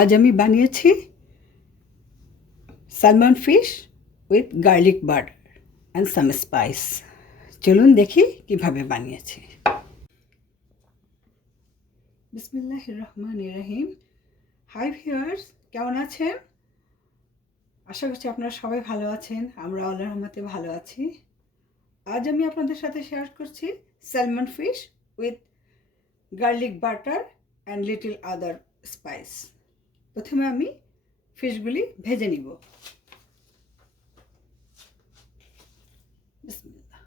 আজ আমি বানিয়েছি salmon fish with garlic butter and some spice চলুন দেখি কীভাবে বানিয়েছি। বিসমিল্লাহ রহমান রহিম। হাই ভিউয়ার্স কেমন আছেন? আশা করছি আপনারা সবাই ভালো আছেন, আমরা আল্লাহ রহমতে ভালো আছি। আজ আমি আপনাদের সাথে শেয়ার করছি salmon fish with garlic butter and little other spice প্রথমে আমি ফিশগুলি ভেজে নিব বিসমিল্লাহ।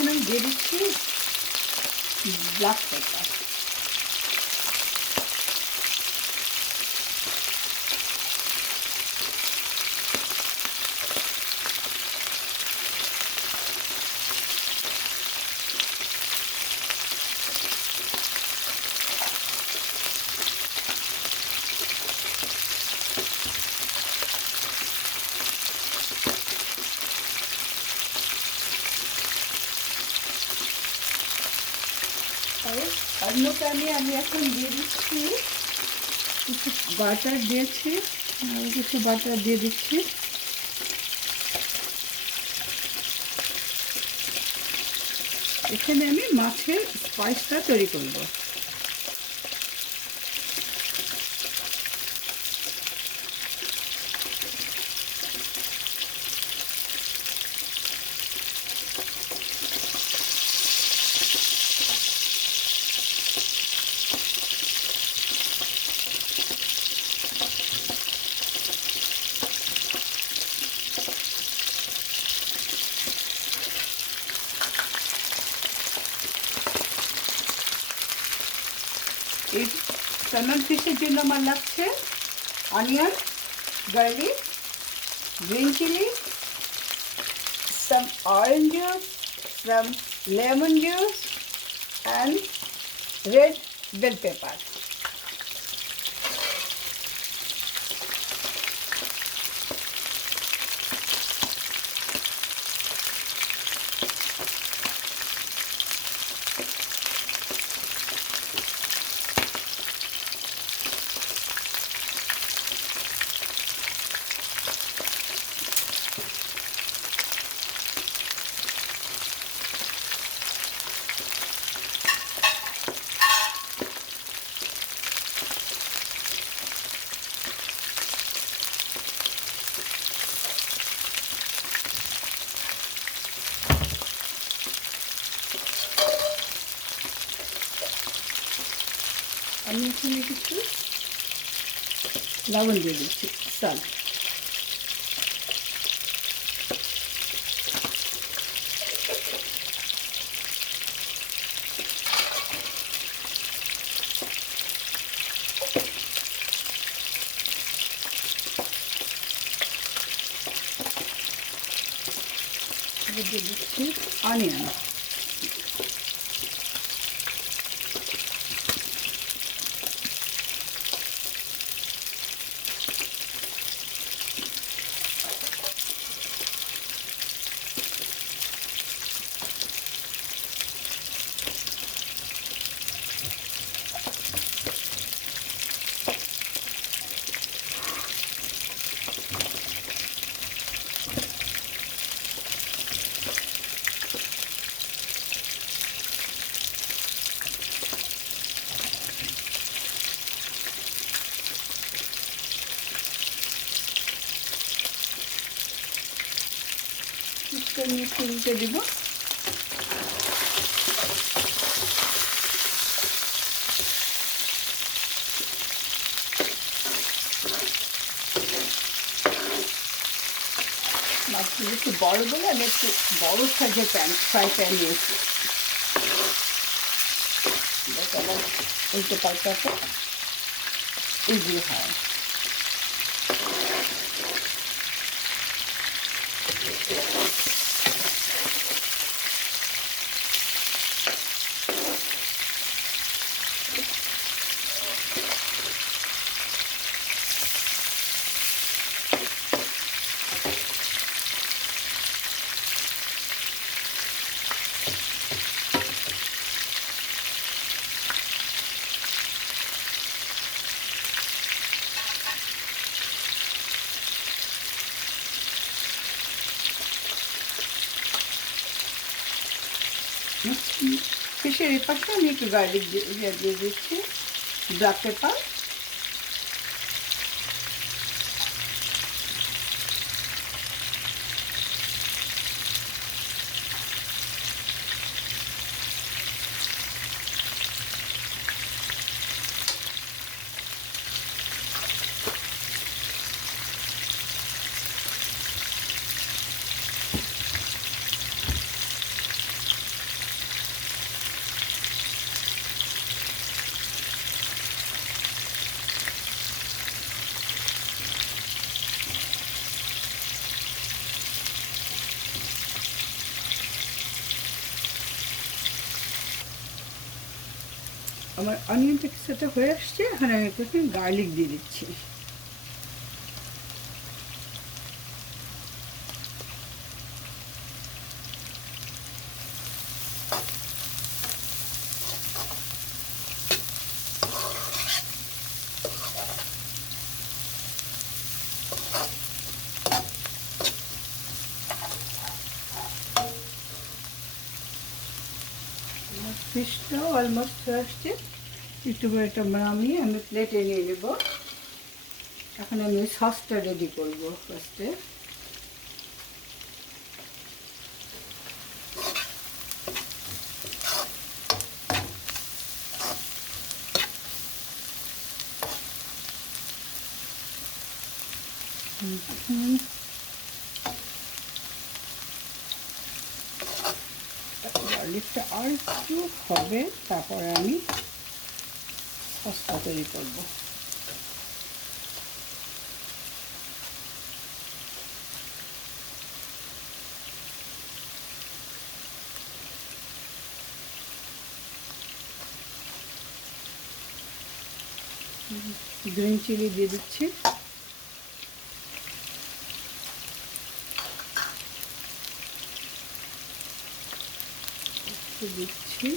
এখন আমি দিয়ে দিচ্ছি ব্ল্যাক পেপার। অন্য প্যানে আমি এখন দিয়ে দিচ্ছি। কিছু বাটার দিয়েছি কিছু বাটার দিয়ে দিচ্ছি। এখানে আমি মাছের স্পাইসটা তৈরি করব। এই স্যালমন ফিশের জন্য আমার লাগছে onion garlic green chilli some orange juice, some lemon juice and red bell pepper. আমি এখানে কিছু লবণ দিয়ে দিচ্ছি সল্ট এবার নিয়ে দিব। একটু বড় বলে আমি একটু বড় সাইজের প্যান ফ্রাই প্যান নিয়েছি। উল্টে পাল্টাতে ইজি হয়। ফিশের এই পাশে আমি একটু গার্লিক দিয়ে আমার অনিয়নটা কিছুটা হয়ে আসছে এখানে আমি একটু গার্লিক দিয়ে দিচ্ছি। ফিশটাও অলমোস্ট হয়ে আসছে একটু এটা নামিয়ে আমি প্লেটে নিয়ে নেব। এখন আমি সসটা রেডি করব ফার্স্টে গার্লিকটা আর একটু হবে তারপরে আমি সসটা তৈরি করব। গ্রিন চিলি দিয়ে দিচ্ছি। একটু দিচ্ছি।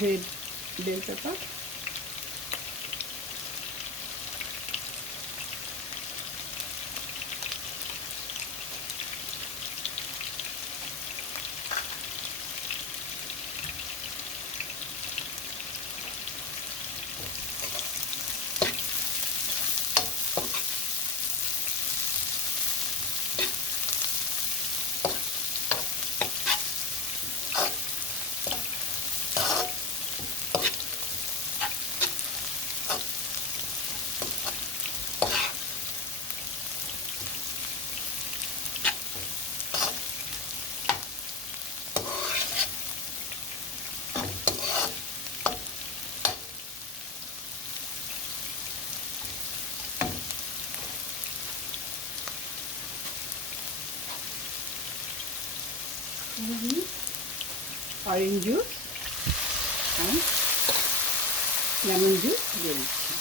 Red bell pepper orange juice and lemon juice দিয়ে দিচ্ছি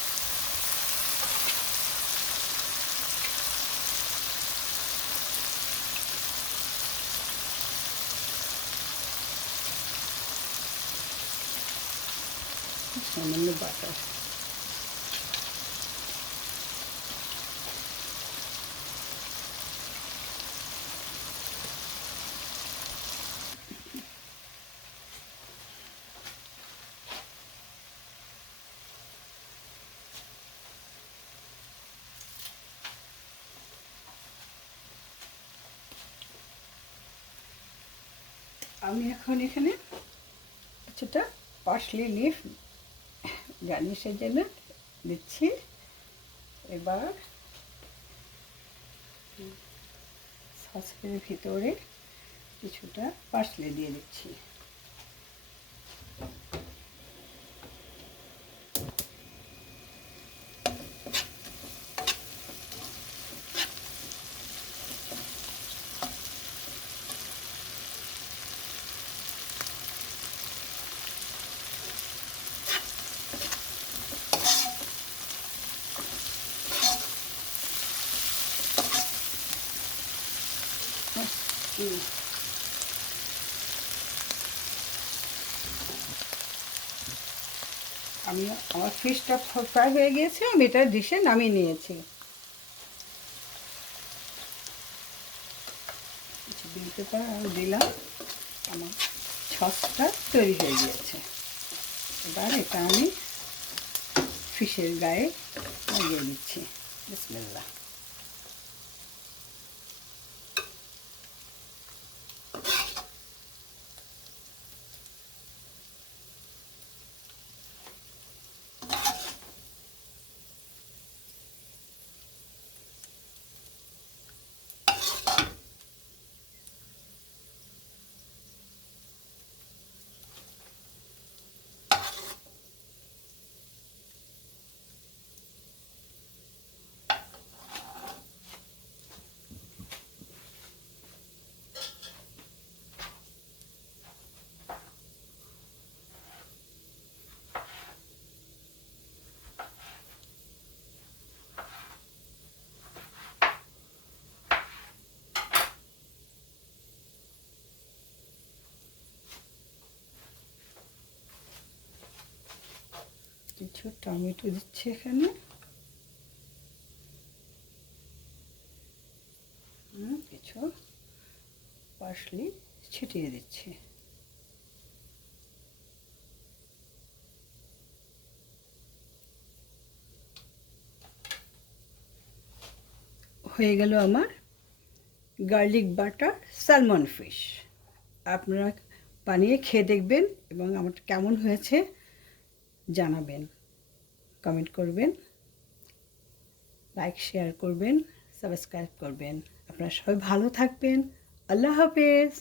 সামান্য বাটার আমি এখন এখানে কিছুটা পার্সলি লিফ গার্নিশের জন্য দিচ্ছি। এবার সসের ভিতরে কিছুটা পার্সলি দিয়ে দিচ্ছি। হুম। আমি আমার ফিশটা ফ্রাই হয়ে গিয়েছে, আমি এটা ডিশে নামিয়ে নিয়েছি। আমি দিলাম। আমার সসটা তৈরি হয়ে গিয়েছে। এবার এটা আমি ফিশের গায়ে লাগিয়ে দিচ্ছি। বিসমিল্লা কিছু টমেটো দিচ্ছি এখানে। কিছু পার্সলি ছিটিয়ে দিচ্ছি। হয়ে গেল আমার গার্লিক বাটার স্যালমন ফিশ। আপনারা বানিয়ে খেয়ে দেখবেন এবং আমার কেমন হয়েছে জানাবেন। কমেন্ট করবেন লাইক শেয়ার করবেন সাবস্ক্রাইব করবেন। আপনারা সবাই ভালো থাকবেন। আল্লাহ হাফেজ।